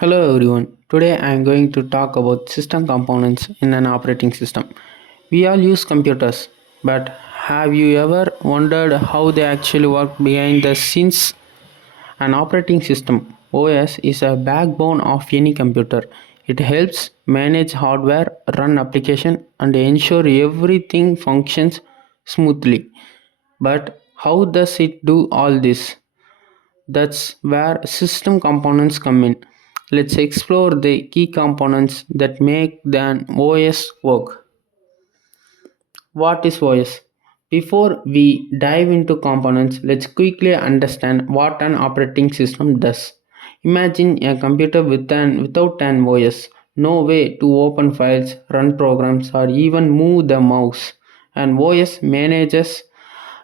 Hello everyone. Today I am going to talk about system components in an operating system. We all use computers, but have you ever wondered how they actually work behind the scenes? An operating system (OS) is a backbone of any computer. It helps manage hardware, run application, and ensure everything functions smoothly. But how does it do all this? That's where system components come in. Let's explore the key components that make an OS work. What is OS? Before we dive into components, let's quickly understand what an operating system does. Imagine a computer without an OS, no way to open files, run programs, or even move the mouse. An OS manages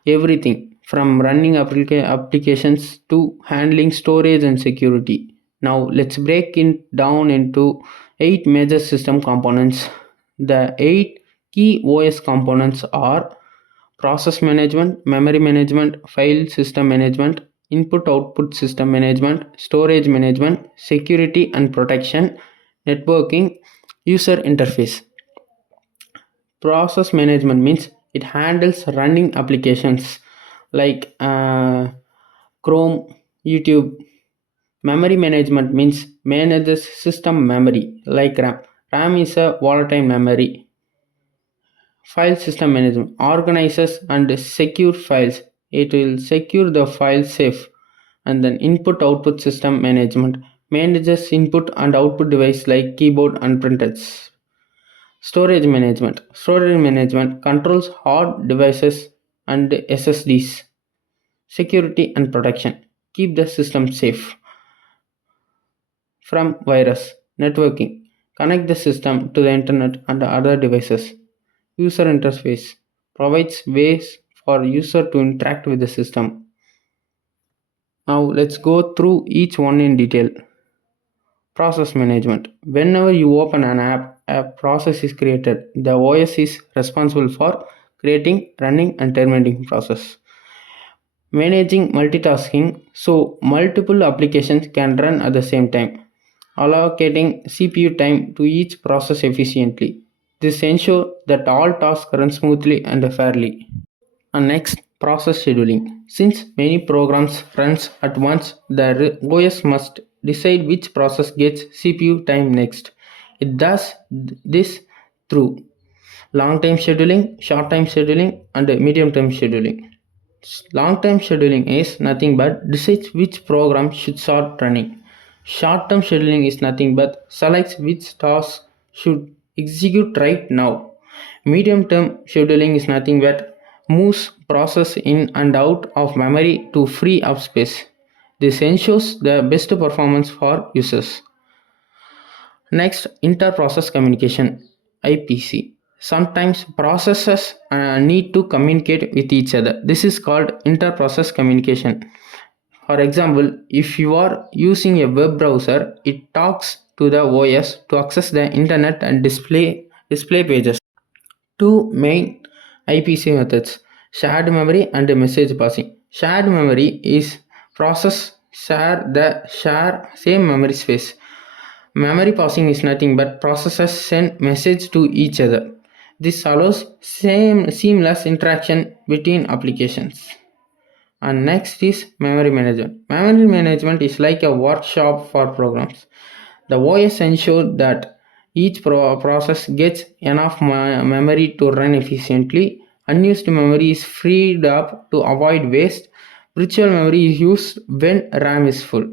everything from running applications to handling storage and security. Now let's break it down into eight major system components. The eight key OS components are process management, memory management, file system management, input output system management, storage management, security and protection, networking, user interface. Process management means it handles running applications like Chrome, YouTube. Memory management means manages system memory like RAM. RAM is a volatile memory. File system management organizes and secure files. It will secure the file safe. And then input output system management manages input and output device like keyboard and printers. Storage management. Storage management controls hard devices and SSDs. Security and protection. Keep the system safe from virus. Networking. Connect the system to the internet and other devices. User interface. Provides ways for user to interact with the system. Now let's go through each one in detail. Process management. Whenever you open an app, a process is created. The OS is responsible for creating, running, and terminating process. Managing multitasking so multiple applications can run at the same time. Allocating CPU time to each process efficiently. This ensures that all tasks run smoothly and fairly. And next, process scheduling. Since many programs runs at once, the OS must decide which process gets CPU time next. It does this through long time scheduling, short time scheduling, and medium time scheduling. Long time scheduling is nothing but decides which program should start running. Short term scheduling is nothing but selects which task should execute right now. Medium term scheduling is nothing but moves process in and out of memory to free up space. This ensures the best performance for users. Next, inter-process communication (IPC). Sometimes processes need to communicate with each other. This is called inter-process communication. For example, if you are using a web browser, it talks to the OS to access the internet and display pages. Two main IPC methods: shared memory and message passing. Shared memory is process share same memory space. Memory passing is nothing but processes send message to each other. This allows seamless interaction between applications. And next is memory management. Memory management is like a workshop for programs. The OS ensures that each process gets enough memory to run efficiently. Unused memory is freed up to avoid waste. Virtual memory is used when RAM is full.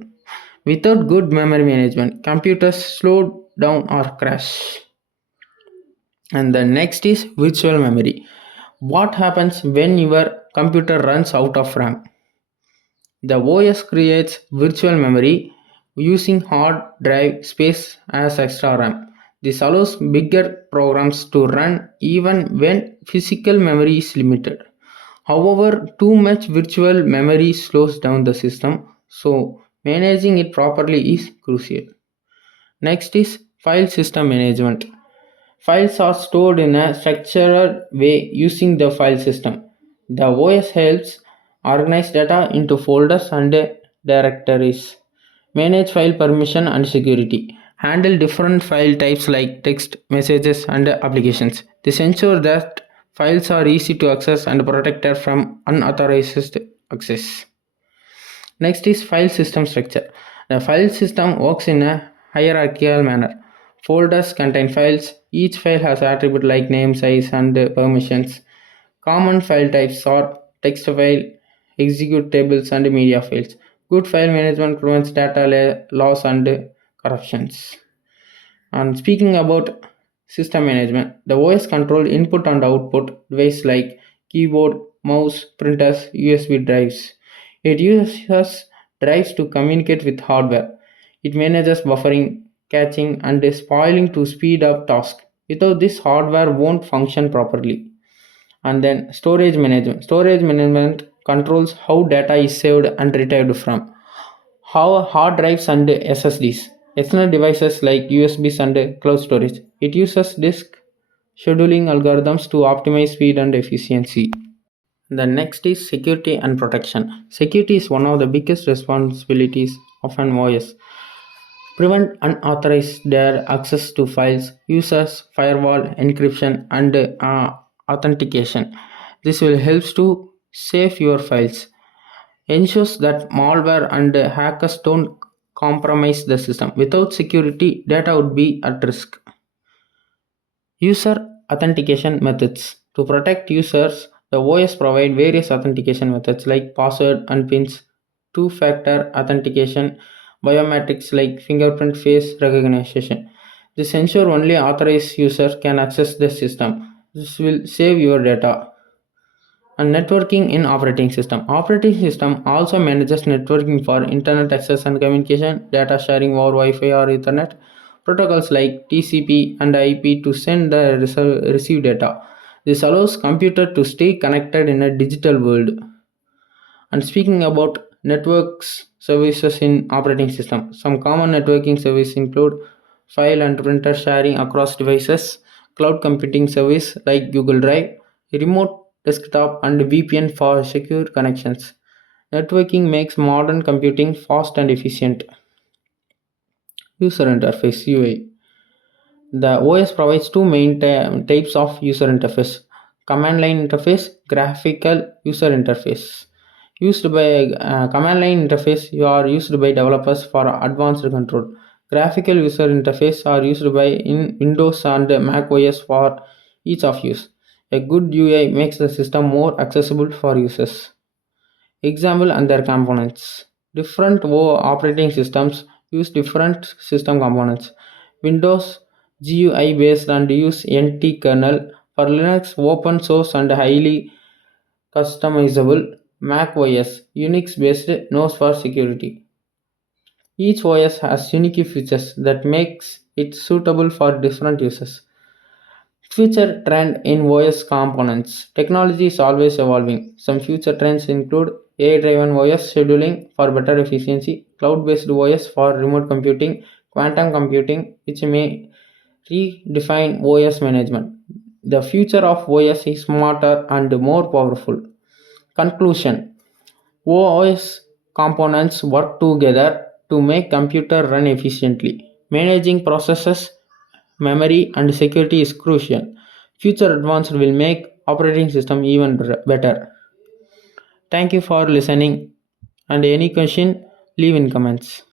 Without good memory management, computers slow down or crash. And the next is virtual memory. What happens when your computer runs out of RAM? The OS creates virtual memory using hard drive space as extra RAM. This allows bigger programs to run even when physical memory is limited. However, too much virtual memory slows down the system, so managing it properly is crucial. Next is file system management. Files are stored in a structured way using the file system. The OS helps organize data into folders and directories. Manage file permission and security. Handle different file types like text, messages, and applications. This ensures that files are easy to access and protected from unauthorized access. Next is file system structure. The file system works in a hierarchical manner. Folders contain files. Each file has attributes like name, size, and permissions. Common file types are text file, executables, and media files. Good file management prevents data loss and corruptions. And speaking about system management, the OS control input and output devices like keyboard, mouse, printers, USB drives. It uses drives to communicate with hardware. It manages buffering, caching, and spoiling to speed up tasks. Without this, hardware won't function properly. And then storage management controls how data is saved and retrieved from how hard drives and ssds external devices like usbs and cloud storage. It uses disk scheduling algorithms to optimize speed and efficiency. The next is security and protection. Security is one of the biggest responsibilities of an os. Prevent unauthorized their access to files, users, firewall, encryption, and authentication. This will help to save your files. Ensures that malware and hackers don't compromise the system. Without security, data would be at risk. User authentication methods. To protect users, the OS provide various authentication methods like password and pins, two-factor authentication, biometrics like fingerprint face recognition. This ensure only authorized users can access the system. This will save your data. And networking in operating system. Operating system also manages networking for internet access and communication, data sharing over Wi-Fi or Ethernet, protocols like TCP and IP to send the receive data. This allows computer to stay connected in a digital world. And speaking about networks services in operating system, some common networking services include file and printer sharing across devices, cloud computing service like Google Drive, remote desktop, and VPN for secure connections. Networking makes modern computing fast and efficient. User interface UI. The OS provides two main types of user interface: command line interface, graphical user interface. Used by command line interface, you are used by developers for advanced control. Graphical user interface are used by in Windows and Mac OS for each of use. A good UI makes the system more accessible for users. Example and their components. Different operating systems use different system components. Windows GUI based and use NT kernel. For Linux, open source and highly customizable. Mac OS Unix based knows for security. Each OS has unique features that makes it suitable for different uses. Future trend in OS components. Technology is always evolving. Some future trends include AI-driven OS scheduling for better efficiency, cloud-based OS for remote computing, quantum computing, which may redefine OS management. The future of OS is smarter and more powerful. Conclusion: OS components work together to make computer run efficiently. Managing processes, memory, and security is crucial. Future advanced will make operating system even better. Thank you for listening, and any question leave in comments.